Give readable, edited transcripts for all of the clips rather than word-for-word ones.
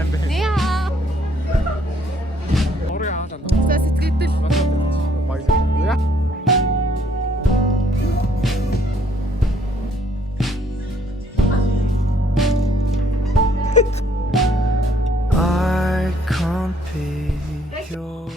сайн байна. Ni hao. Орой хаалаа. За сэтгэл. Баярлалаа. I can't pick your.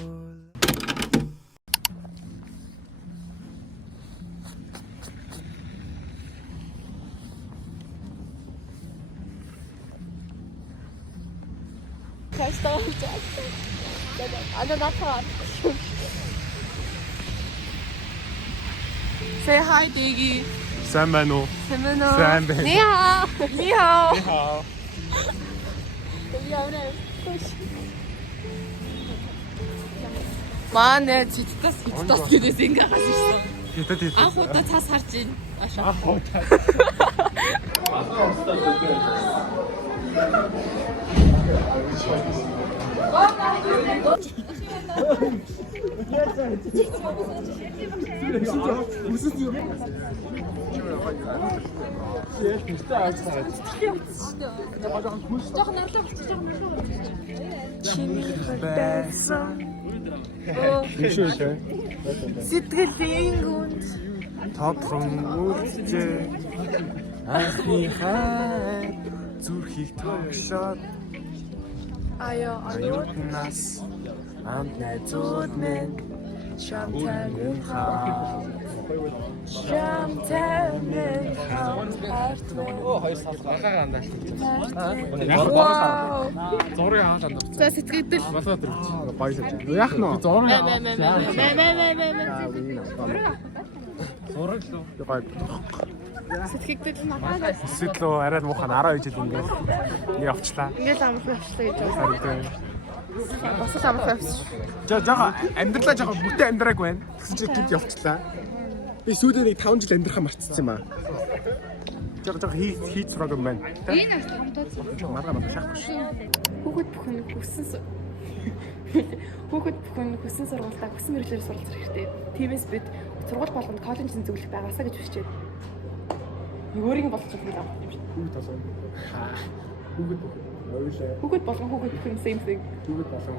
Say hi, Diggy. Сайн байна уу? Сайн байна. Ni hao. Ni hao. Хаа. Манай цэцтас гэдээс ингээ хас ирсэн. Хэтэд хэтэд. Анх удаа цаас харж ийн. Ах хоо. Сэтгэлийн гүнд Тодрон үржээ анхны хай зүрхийг тогшоод аюутнаас амт найзууд минь шамтай минь хаа Зорын хаалаа. за сэтгэл. Масаа тэр. Баярлалаа. Яах нь? Зорын. Зорын л. Сэтгэл Эсвэл арай муухан 12 жил ингээд нэг авчлаа. ингээл амлах авчлаа гэж байна. Бас л амлах авчих. Жага амьдралаа жага бүтэн амьдрааг байна. Тэгсэн чи гинт явчлаа. Би сүүлийн нэг 5 жил амьдрахаа марцсан юм аа. Жага хийц сураг юм байна. Энэ бас хамтаад Маргаа шахах ш. хүүхэд бүхэн хүссэн сургалтаа хүссэн мэрэглээр суралцах хэрэгтэй. Тиймээс бид сургууль болгонд коллежийн зөвлөх байгаасаа гэж хүсэж байна. Өөрийн болгочих юм байна. Хүүхэд тасаа. Хүүхэд ойлаа. Хүүхэд болгон хүүхэд бүхэн same thing. Хүүхэд болсон.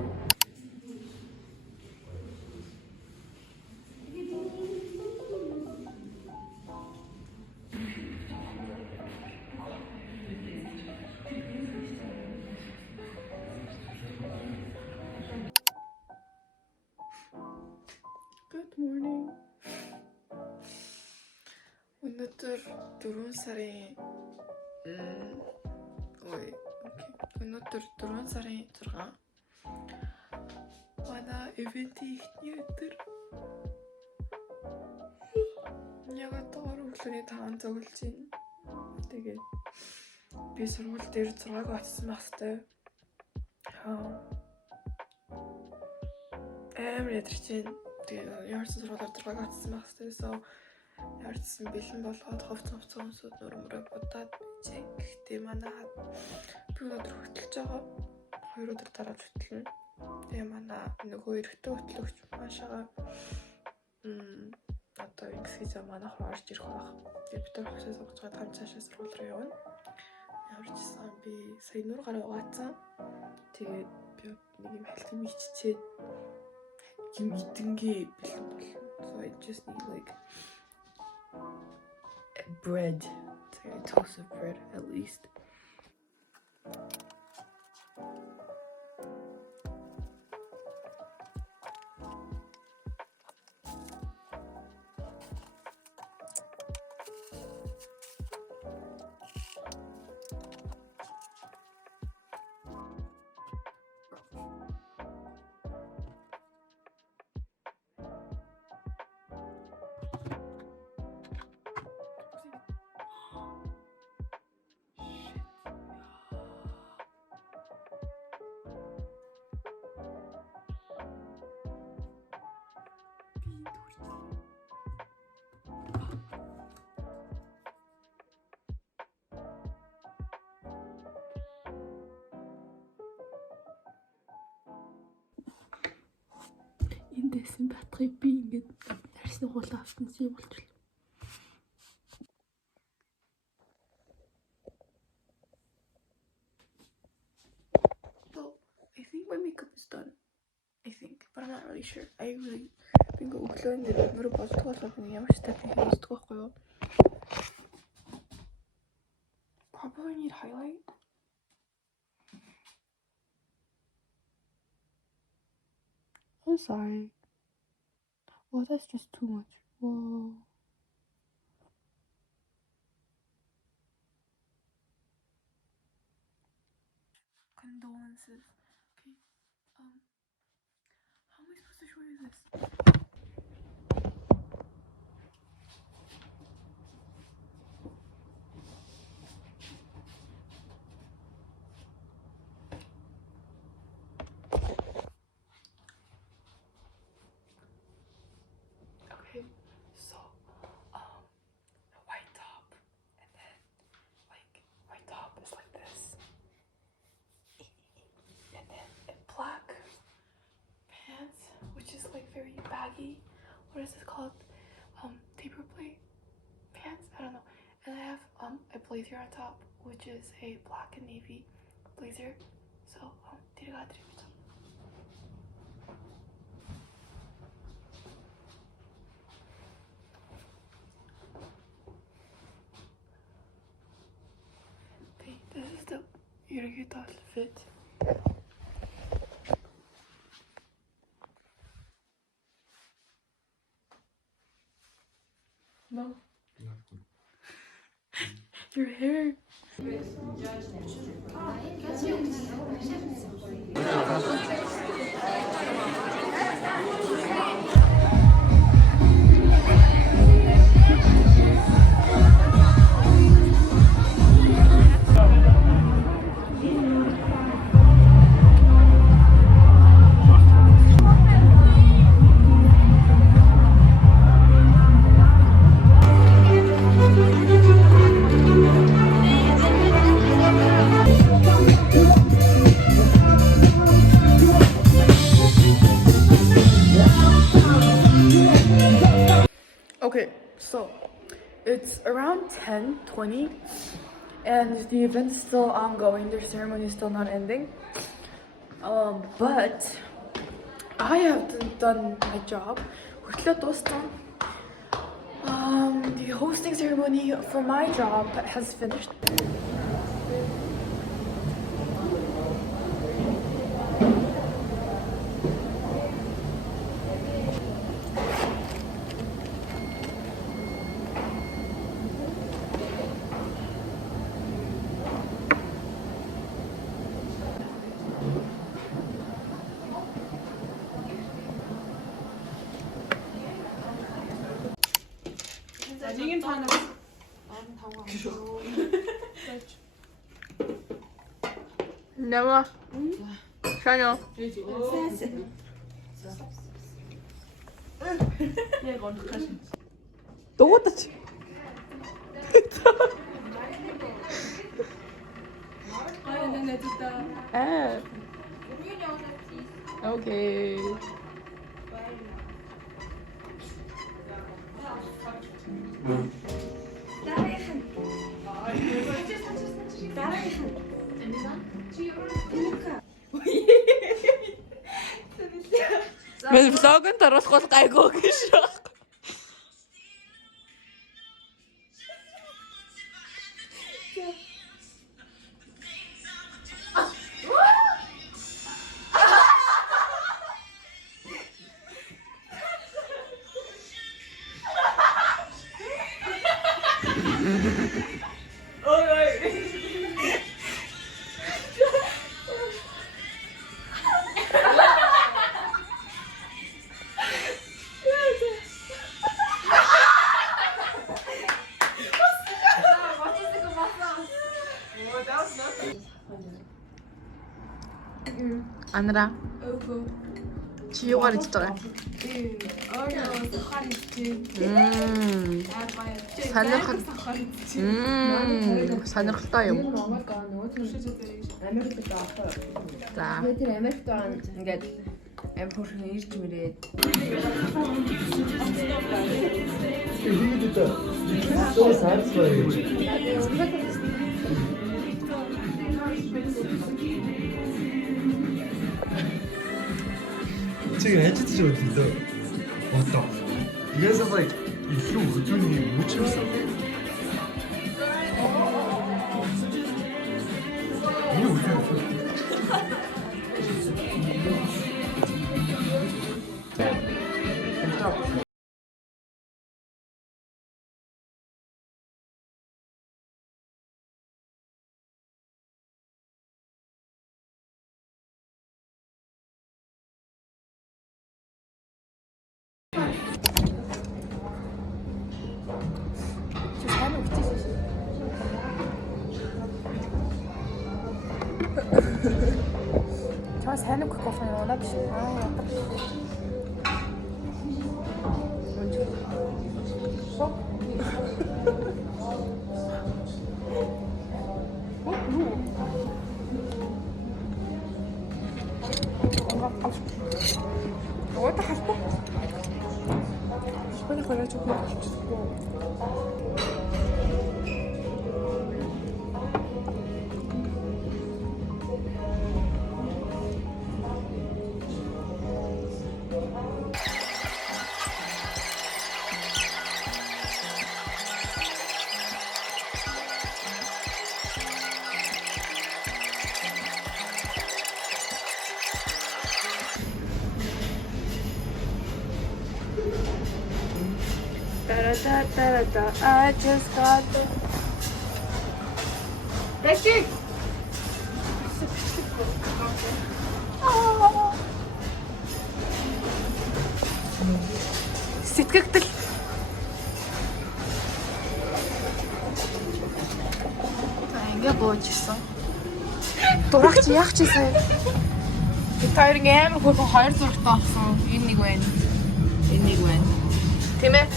Good morning. Өнөөдөр 4 сарын Өнөөдөр 4 сарын 6. Манай ивэнтийн эхний өдөр. Яг одоо өглөөний 5 зөвлөж байна. Тэгээд би сургууль дээр 6-г очсон байх хэвээр. Ядарч байна. Тэгээд яарсан сургуулиар 6-г очсон байх хэвээр. So яарсан бэлэн болгоод ховц өмсөд нөрмөрөө бодоод бичээ. Гэхдээ манай би өнөөдөр хөтлөж байгаа. 2 өдөр дараа хөтлөнө. Тэгээ манай нөгөө эрэгтэй хөтлөгч маашаага одоо ингэсгийж манайх руу орж ирэх байх. Тэгээ бид нар хосоо сууж байгаа гам цаашаа сургууль руу явна. Явчихсан би сая нур гараа угаацсан. Тэгээд би нэг юм хальтан миччээд юм идэнгээ бэлэн болно. So I just need like bread. So a toast of bread at least. Эндээсэн батгыг би ингээд нарсны хуулаа авсан юм болчихлоо. my makeup is done, I think, but I'm not really sure. I really think өглөө ингээд мөрө болдог болохоор би ямар ч тайпын хийдэг байхгүй юу? Probably need highlight. I'm sorry. Oh, that's just too much. Whoa. Condolences. Okay. How am I supposed to show you this? Okay, so the white top, and then like white top is like this, and then black pants, which is like very baggy. What is it called? Taper play pants. I don't know. And I have a blazer on top, which is a black and navy blazer. So 드려드립니다. Okay, this is the 이렇게 다 fit. No. Your hair. Okay, so it's around 10:20 and the event's still ongoing. The ceremony is still not ending. But I have done my job. The hosting ceremony for my job has finished. Nema. Shania. Doğru. Okay. Мен влогонд оруулах гайгүй гэж байна. Анара. Чи юугаар иддэг вэ? Сонирхолтой юм. За. Тэр Америкт байгаа ингээд амар хөөрхөн ирж мөрээд. So satisfying. чиг ажиж өглөө. Одоо. You guys are like илүү хөдөлгөөний мөчсөн. Юу вэ? Чамаа сайн уу кофе явуулаад биш. Вот так хаспо. Спони хойлоо чук болчихсон. Da-da-da-da-da, I just got the... Becky! Сэтгэгдэл. Ингээ боожсон. Дурагч яах чи сая? Тэр ингээм хөрхөн хоёр зурагтай авсан. Энэ нэг байна. Энэ нэг байна. Тийм ээ?